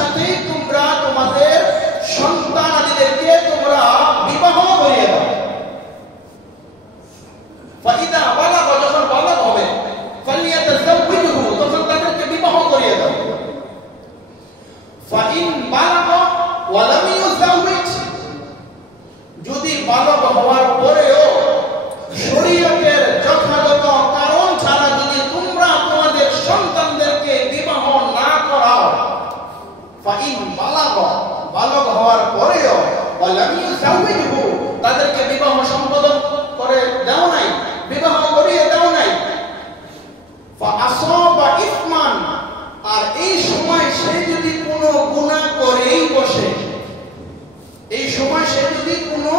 সাথেই তোমরা তোমাদের সন্তানাদিদেরকে তোমরা বিবাহ করিয়ে দাও। ফাইদা বালাগা, যখন বালাগ হবে, ফালিয়াতাযাওয়াজহু, তখন তাদেরকে বিবাহ করিয়ে দাও। ফাইন বালাগা ওয়া লাম ইউযাওয়াজ, যদি বালক হওয়ার পরেও শরীয়তের যথাযথ কারণ ছাড়া যদি তোমরা তোমাদের সন্তানদেরকে বিবাহ না করাও, ফাইন বালাগা, বালক হওয়ার পরেও ওয়া লাম ইউযাওয়াজহু, তাদেরকে বিবাহ সম্পাদন করে দাও নাই, বিবাহ করিয়ে দাও নাই, ফাআসাবা ইসমান, আর এই সময় সে যদি কোনো গুনাহ করেই বসে, এই সময় সে যদি কোনো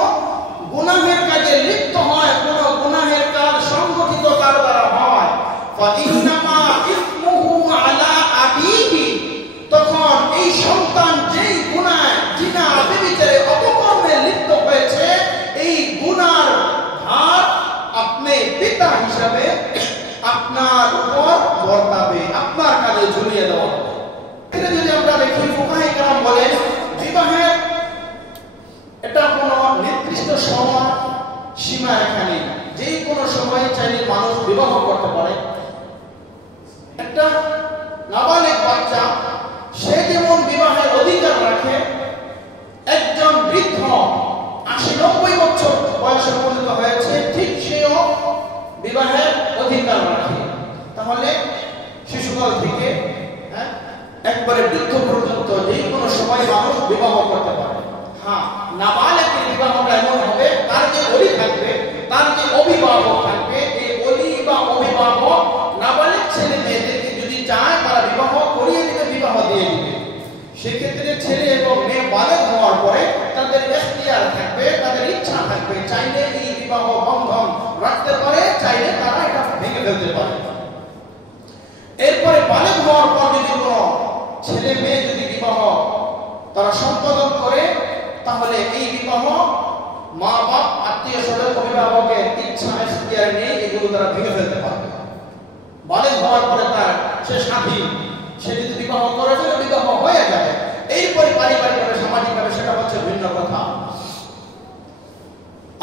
গুনাহের কাজে লিপ্ত হয়, কোনো গুনাহের কাজ সংগঠিত তার দ্বারা হয়, ফাইন্নামা ইসমুহু আলা আবিহি, তখন এই সন্তান যেই গুনাহ, জিনা, ব্যভিচারে, অপকর্মে লিপ্ত হয়েছে, এই গুনার ভার আপনি পিতা হিসাবে আপনার উপর বর্তাবে, আপনার কাঁধে ঝুলিয়ে দেওয়া হবে। এটা যদি আমরা দেখি, ফুকাহে কেরাম বলেন বিবাহের এটা কোনো নির্দিষ্ট সময় সীমা রেখা নেই, যে কোনো সময় চাইলে মানুষ বিবাহ করতে পারে। একটা নাবালিগ বাচ্চা সে যেমন বিবাহের অধিকার রাখে, একজন বৃদ্ধ ৮০-৯০ বছর বয়সে পরিণত হয়েছে, ঠিক সেও বিবাহের অধিকার রাখে। তাহলে শিশুকাল থেকে একবারে বৃদ্ধ পর্যন্ত যে কোনো সময় মানুষ বিবাহ করতে পারে। হ্যাঁ, নাবালিগের বিবাহটা এমন হবে, তার যে ওলি থাকবে, তার যে অভিভাবক থাকবে, এই ওলি বা অভিভাবক নাবালিগ ছেলে মেয়েদেরকে যদি চায় তারা বিবাহ করিয়ে দিবে, বিবাহ দিয়ে দিবে। সেক্ষেত্রে ছেলে এবং মেয়ে বালেগ হওয়ার পরে তাদের এখতিয়ার থাকবে, তাদের ইচ্ছা থাকবে, চাইলে এই বিবাহ বন্ধন রাখতে পারে, চাইলে তারা এটা ভেঙে ফেলতে পারে। এরপরে বালেগ হওয়ার পর যদি কোনো ছেলে মেয়ে যদি বিবাহ তারা সম্পাদন করে, তাহলে এই বিবাহ মা বাপ, আত্মীয় স্বজন, অভিভাবকের ইচ্ছা এখতিয়ার নেই, এগুলো তারা ভেঙে ফেলতে পারবে। বালেগ হওয়ার পরে তার সে স্বাধীন, সে যদি বিবাহ করে সেটা বিবাহ হয়ে যাবে। এরপরে পারিবারিকভাবে, সামাজিকভাবে সেটা হচ্ছে ভিন্ন কথা।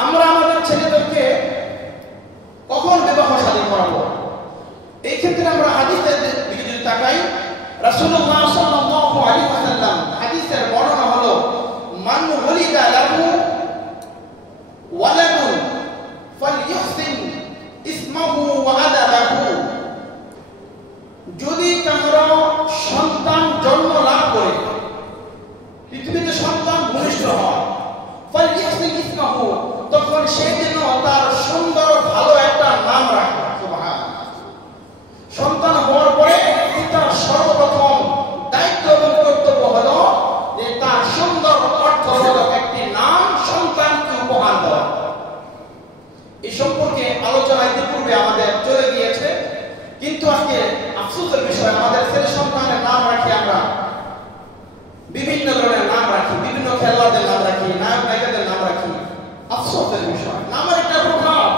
আমরা আমাদের ছেলেদেরকে কখন বিবাহ শাদী করাবো, এই ক্ষেত্রে আমরা হাদিসের দিকে যদি তাকাই, রাসূলুল্লাহ সাল্লাল্লাহু আলাইহি ওয়াসাল্লাম হাদিসের বর্ণনা হলো, মান ওয়ালিদা লাহু ওয়ালাদুন ফালইহসিন ইসমাহু ওয়া আদাবাহু, যদি কারো সন্তান জন্ম লাভ করে, পৃথিবীতে সন্তান ভূমিষ্ঠ হয়, ফালইহসিন ইসমাহু, তখন সে যেন তার সুন্দর ভালো একটা নাম রাখে। সুবহানাল্লাহ। সন্তান হওয়ার পরে পিতার সর্বপ্রথম দায়িত্ব এবং কর্তব্য হলো যে তার সুন্দর অর্থবোধক একটি নাম সন্তানকে উপহার দেওয়া। এই সম্পর্কে আলোচনা ইতিপূর্বে আমাদের চলে গিয়েছে, কিন্তু আজকে আফসোসের বিষয়, আমাদের ছেলে সন্তানের নাম রাখি আমরা বিভিন্ন ধরনের নাম রাখি, বিভিন্ন খেলোয়াড়দের নাম রাখি, নায়ক নায়িকাদের নাম রাখি। আফসোসের বিষয়, নামের একটা প্রভাব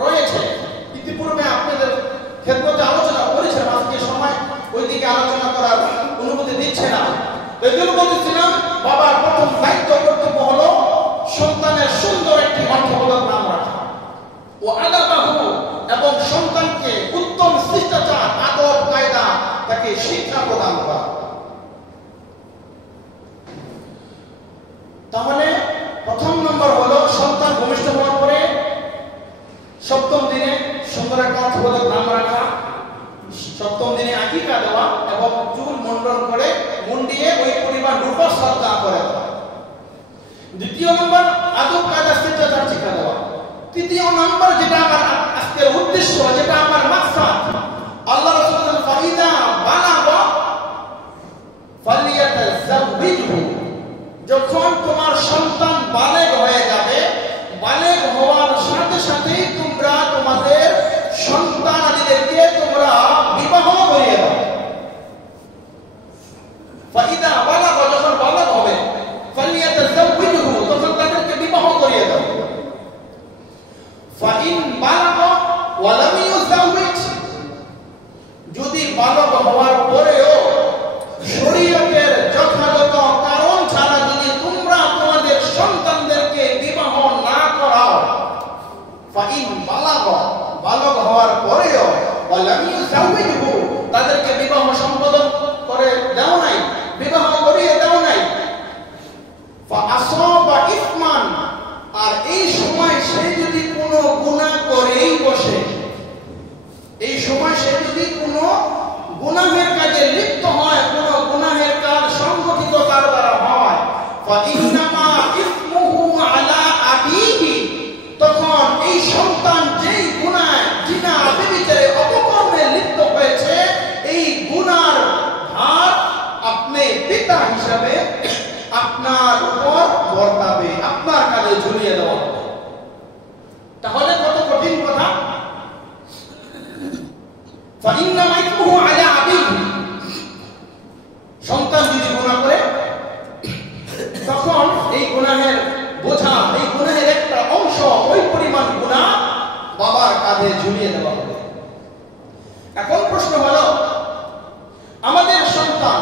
রয়েছে। ইতিপূর্বে আপনাদের খেদমতে আলোচনা করেছিলাম, আজকে সময় ওই দিকে আলোচনা করার অনুমতি দিচ্ছে না। এগুলো বলতেছিলাম, বাবার প্রথম দায়িত্ব কর্তব্য হলো সন্তানের সুন্দর একটি অর্থবোধক নাম রাখা, ও আদাবাহু, এবং সন্তানকে উত্তম শিষ্টাচার, আদব কায়দা, তাকে শিক্ষা প্রদান করা। তাহলে প্রথম নম্বর হলো সন্তান ভূমিষ্ঠ হওয়ার পরে ৭ম দিনে সুন্দর একটা অর্থবোধক নাম রাখা, ৭ম দিনে আকিকা দেওয়া এবং চুল মুন্ডন করে মুন্ডিয়ে ওই পরিবার রূপসজ্জা করে দেওয়া। দ্বিতীয় নম্বর আদব কায়দা শিষ্টাচার শিক্ষা দেওয়া। তৃতীয় নম্বর যেটা আমার আজকের উদ্দেশ্য, যেটা আমার মাকসাদ, আল্লাহ রাসূল ফাইদা বালাগা ফালিয়াতাযাওয়াজহু, যখন তোমার সন্তান বালেগ হয়ে যাবে, বালেগ হওয়ার সাথে সাথেই তোমরা তোমাদের সন্তানাদিদেরকে তোমরা বিবাহ করিয়ে দাও। ফাইদা বালাগা, যখন বালেগ হবে, ফালিয়াতাযাওয়াজহু, তখন তাদেরকে বিবাহ করিয়ে দাও। ফাইন বালাগা ওয়া লাম ইউযাওয়াজ, আপনার কাঁধে ঝুলিয়ে দেওয়া হবে। তাহলে কত কঠিন কথা। ফাইন্নামা ইসমুহু আলা আবিহি, সন্তান যদি গুনাহ করে তখন এই গুনাহের বোঝা, এই গুনাহের একটা অংশ, ওই পরিমাণ গুনাহ বাবার কাঁধে ঝুলিয়ে দেওয়া হবে। এখন প্রশ্ন হলো, আমাদের সন্তান,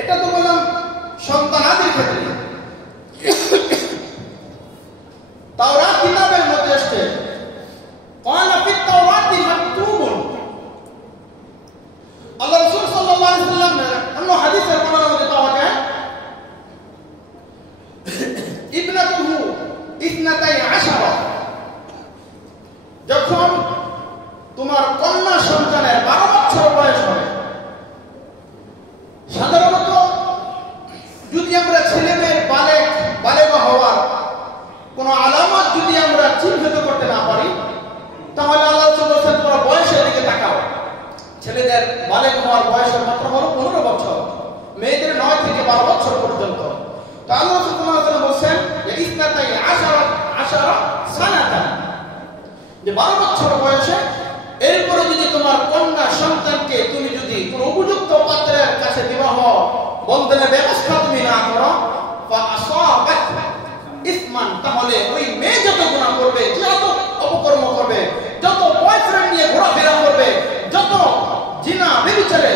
এটা তো বললাম সন্তানাদির ক্ষেত্রে, তাওরাত কিতাবের মধ্যে আসছে ক্বালা ফিত তাওরাতি মাকতুবুন, আল্লাহ রাসূল সাল্লাল্লাহু আলাইহি ওয়াসাল্লামের অন্য হাদিসের বর্ণনার মধ্যে পাওয়া যায় ইবনাতুহু ইসনাতাই আশারা, যখন তোমার কন্যা সন্তানের 12 বছর বয়স হবে, সাধারণত যদি আমরা ছেলে মেয়ের বালেগা হওয়ার কোন আলামত যদি আমরা চিহ্নিত করতে না পারি, তাহলে আল্লাহ বলেছেন তোমরা বয়সের দিকে তাকাও। ছেলেদের বালেগা হওয়ার বয়সের মাত্র হলো 15 বছর, মেয়েদের 9 থেকে 12 বছর পর্যন্ত। তো আল্লাহ বলছেন যে ইসনাতাই আশারা সানাতান, যে 12 বছর বয়সে এরপরে যদি তোমার কন্যা সন্তানকে তুমি যদি কোন উপযুক্ত পাত্রের কাছে বিবাহ বন্ধনের ব্যবস্থা তুমি না করো, ইসমান, তাহলে ওই মেয়ে যত গুনাহ করবে, যত অপকর্ম করবে, যত বয়ফ্রেন্ড নিয়ে ঘোরাফেরা করবে, যত জিনা ব্যভিচারে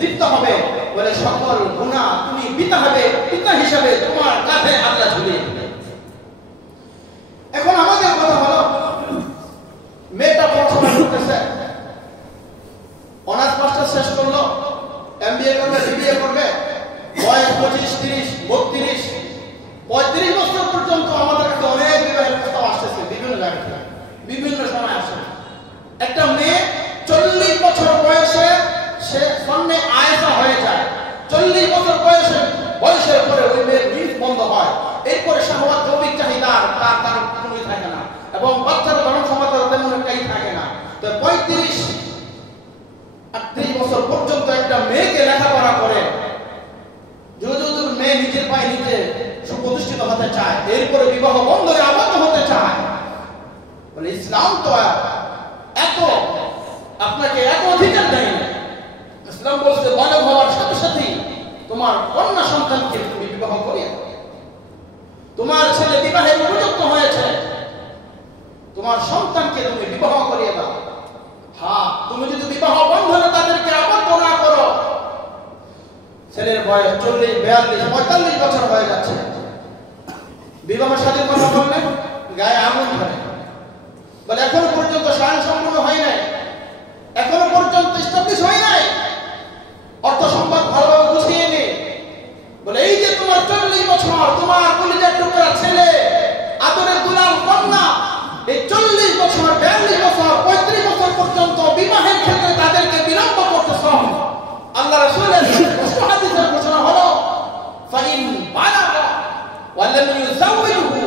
লিপ্ত হবে, বলে সকল গুনাহ তুমি পিতা হিসাবে তোমার কাঁধে আল্লাহ ঝুলিয়ে দেবে। এখন আমাদের কথা হলো, মেয়েটা পড়াশোনা করতেছে, অনার্স মাস্টার্স শেষ করলো, এমবিএ করবে, বিবিএ করবে, বয়স 25, 30, 32, 35 বছর পর্যন্ত আমাদের কাছে অনেক বিবাহের প্রস্তাব আসতেছে বিভিন্ন জায়গা থেকে, বিভিন্ন সময় আসে। একটা মেয়ে 40 বছর বয়সে সে সামনে আয়েশা হয়ে যায়, 40 বছর বয়সের পরে ওই মেয়ের নিজ বন্ধ হয়, এরপরে শাহওয়াত, যৌবিক চাহিদা তার কোনোই থাকে না, এবং বাচ্চার ধরন ক্ষমতা তেমন একটাই থাকে না। তো 35-38 বছর পর্যন্ত একটা মেয়েকে লেখাপড়া করে, যদি মেয়ে নিজের পায়ে নিজে সুপ্রতিষ্ঠিত হতে চায়, এরপরে বিবাহ বন্ধনে আবদ্ধ হতে চায়, বলে ইসলাম তো আপনাকে এত অধিকার দেয় না। ইসলাম বলছে বালক হওয়ার সাথে সাথেই তোমার কন্যা সন্তানকে তুমি বিবাহ করিয়ে দাও। তোমার ছেলে বিবাহের উপযুক্ত হয়েছে, তোমার সন্তানকে তুমি বিবাহ করিয়ে দাও। হ্যাঁ, তুমি যদি বিবাহ বন্ধনে তাদেরকে আবদ্ধ না করো, ছেলের বয়স 40, 42, 45 বছর হয়ে যাচ্ছে, বিবাহ শাদীর কথা বললে গায়ে আগুন ধরে, বলে এখনো পর্যন্ত শান সম্পূর্ণ হয় নাই, এখনো পর্যন্ত এস্টাবলিশ হয় নাই, অর্থ সম্পদ ভালোভাবে গুছিয়ে নে। বলে এই যে তোমার 40 বছর, তোমার কলিজার টুকরা ছেলে, আদরের দুলাল কন্যা, এই 40 বছর, 42 বছর, 35 বছর পর্যন্ত বিবাহের ক্ষেত্রে তাদেরকে বিলম্ব করতেছ। আল্লাহ রাসূলের হাদিসের ঘোষণা হলো ফাইন বালাগা ওয়া লাম ইউযাওইজহু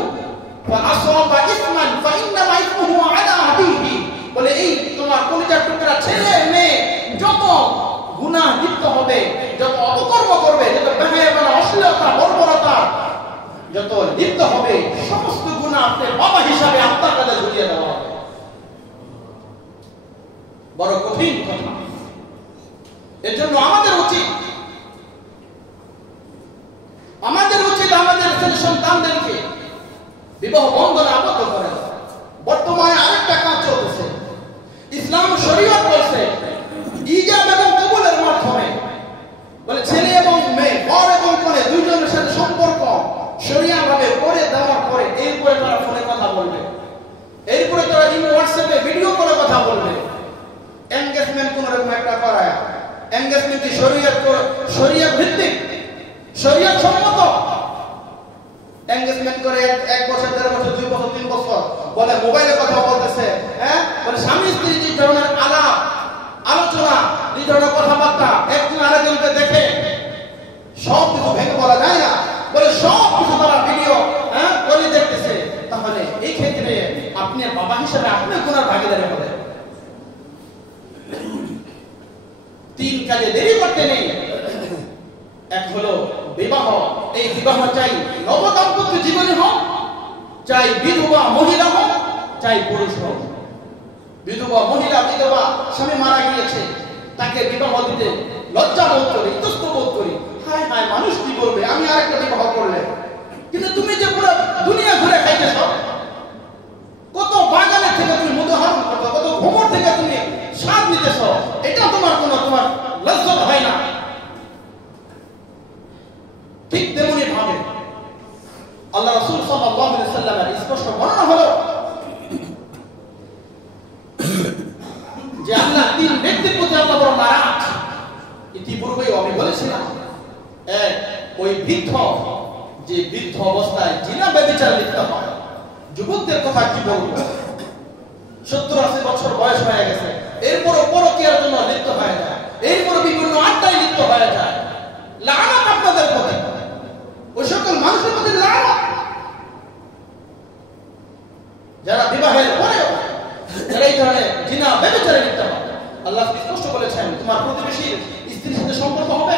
ফাআসাবা ইসমান ফাইন্নামা ইসমুহু আলা আবিহি, বলে এই তোমার কলিজার টুকরা ছেলে মেয়ে যত গুনাহ লিপ্ত হবে, যত অপকর্ম করবে, যত বেহায়াপনা, অশ্লীলতা, বর্বরতা যত লিপ্ত হবে, সমস্ত গুনাহ আপনার বাবা হিসাবে আপনার কাছে ঝুলিয়ে দেওয়া হবে। বড় কঠিন কথা। এর জন্য আমাদের উচিত আমাদের ছেলে সন্তানদেরকে বিবাহ বন্ধনে আবদ্ধ করে। বর্তমানে আরেকটা কাজ চলতেছে, ইসলাম শরীয়ত বলছে ইজাব এবং কবুলের মাধ্যমে, বলে ছেলে এবং মেয়ে, বর এবং কনে দুইজনের সাথে সম্পর্ক শরিয়া ভাবে করে দেওয়ার পরে এরপরে তারা ফোনে কথা বলবে, এরপরে তারা হোয়াটসঅ্যাপে ভিডিও করে কথা বলবে। এনগেজমেন্ট কোন রকম একটা করায়, এনগেজমেন্ট শরিয়ত ভিত্তিক, শরিয়ত সম্মত এনগেজমেন্ট করে 1 বছর, 1.5 বছর, 2 বছর, 3 বছর, বলে মোবাইলে কথা বলতেছে, বলে স্বামী স্ত্রী যে ধরনের আলোচনা, যে ধরনের কথাবার্তা একজন আরেকজনকে দেখে সব কিছু ভেঙে বলা যায় না, বলে সব কিছু তারা ভিডিও করে দেখতেছে। তাহলে এই ক্ষেত্রে আপনি বাবা হিসেবে আপনি গুনার ভাগীদারি হবেন। 3 কাজে দেরি করতে নেই। এক হলো বিবাহ, এই বিবাহ চাই নবদাম্পত্য জীবনে হোক, চাই বিধবা মহিলা হোক, চাই পুরুষ হোক। বিধবা মহিলা, বিধবা স্বামী মারা গিয়েছে, তাকে বিবাহ দিতে লজ্জা বোধ করি, ইতস্ত বোধ করি, হায় হায় মানুষ কি বলবে আমি আরেকটা বিবাহ করলে। কিন্তু তুমি যে পুরো দুনিয়া ঘুরে খাইতেছ, কত বাগানে থেকে তুমি মধুহরণ করছো, কত ভ্রমণ থেকে তুমি স্বাদ নিতেছ, এটা তোমার লজ্জা হয় না। ঠিক তেমনি ভাবে আল্লাহ রাসূল সাল্লাল্লাহু আলাইহি ওয়াসাল্লামের স্পষ্ট বর্ণনা হলো যে আল্লাহ তিন ব্যক্তির প্রতি আল্লাহ বড় নারাজ। ইতিপূর্বেই আমি বলেছিলাম, এক ওই বৃদ্ধ, যে বৃদ্ধ অবস্থায় জিনা ব্যভিচার লিপ্ত হয়। যুবকদের কথা কি বলবো, 70-80 বছর বয়স হয়ে গেছে, এরপরও পরকীয়ার জন্য লিপ্ত হয়ে যায়, এরপরও বিভিন্ন আড্ডায় লিপ্ত হয়ে যায়। লাআনাত আপনাদের প্রতি, ওই সকল মানুষের প্রতি লাআনাত যারা বিবাহের পরেও যারা এই ধরনের জিনা ব্যভিচারে লিপ্ত হয়। আল্লাহ স্পষ্ট বলেছেন, তোমার প্রতিবেশীর স্ত্রীর সাথে সম্পর্ক হবে,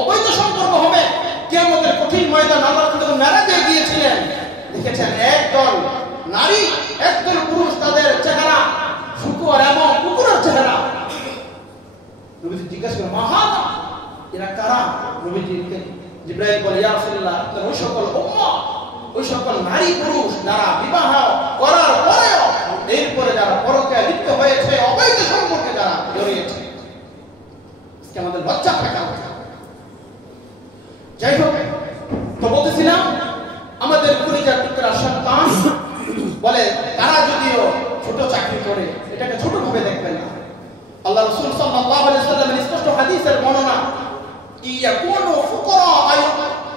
অবৈধ সম্পর্ক হবে। কিয়ামতের কঠিন ময়দান আল্লাহ যখন মেরাজে গিয়েছিলেন, দেখেছেন একদল নারী, একদল পুরুষ, তাদের চেহারা শুকর এবং কুকুরের চেহারা। নবীজি জিজ্ঞাসা করেন, মাহাদা, এরা কারা? নবীজি জিবরাইল বলে, ইয়া রাসূলুল্লাহ, আপনার ওই সকল উম্মত, ওই সকল নারী পুরুষ যারা বিবাহ করার পরেও এরপরে যারা পরকীয়ায় লিপ্ত হয়েছে, অবৈধ সম্পর্কে যারা জড়িয়েছে। আজকে আমাদের লজ্জা থাকা উচিত। যাই হোক, তো বলতেছিলাম, আমাদের কলিজার টুকরা সন্তান বলে তারা যদিও ছোট চাকরি করে, এটাকে ছোট ভাবে দেখবেন না। আল্লাহ রাসূল সাল্লাল্লাহু আলাইহি ওয়াসাল্লামের স্পষ্ট হাদিসের বর্ণনা, ইয়াকুনু ফুকরা,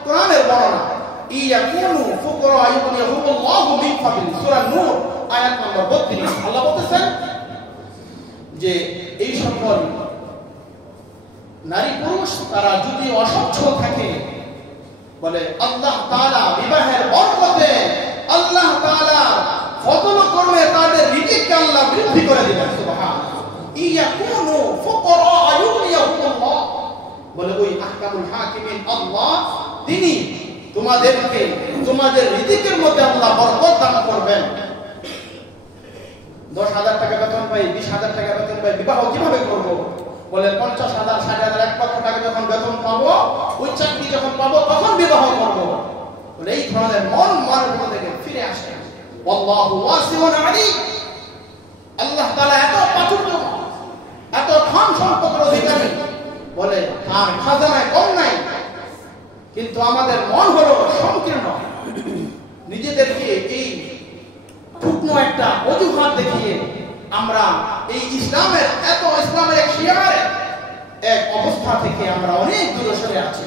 কোরআনের বর্ণনা, ইয়াকুনু ফুকরা ইউগনিহুমুল্লাহু মিন ফাদলি, সূরা নূর আয়াত নম্বর 32। আল্লাহ বলতেছেন যে এই সকল নারী পুরুষ তারা যদি অসচ্ছল থাকে, বলে আল্লাহ তাআলা বিবাহের বরকতে, আল্লাহ তাআলা ফজল করবে, তাদের রিজিককে আল্লাহ বৃদ্ধি করে দিবেন। সুবহানাল্লাহ। ইয়াকুনু ফুকরা ইউগনিহুমুল্লাহ, বলে ওই আহকামুল হাকিমিন আল্লাহ, তিনি তোমাদেরকে তোমাদের রিজিকের মধ্যে আল্লাহ বরকত দান করবেন। 10,000 টাকা বেতন পাই, 20,000 টাকা বেতন পাই, বিবাহ কিভাবে করব? বলে 50,000, 60,000, 1 লক্ষ টাকা যখন বেতন পাবো, ওই চাকরি যখন পাবো, তখন বিবাহ করব। বলে এই ধরনের মন মানব থেকে ফিরে আসে। আল্লাহু ওয়াসিউন আলীম, আল্লাহ তাআলা এত প্রাচুর্য, এত ধন সম্পদের অধিকারী, বলে তার খাজানায় কম নাই। কিন্তু আমাদের মন হলো সংকীর্ণ, নিজেদেরকে এই শুকনো একটা অজুহাত দেখিয়ে আমরা এই ইসলামের এক শিয়ারের এক অবস্থা থেকে আমরা অনেক দূরে সরে আছি।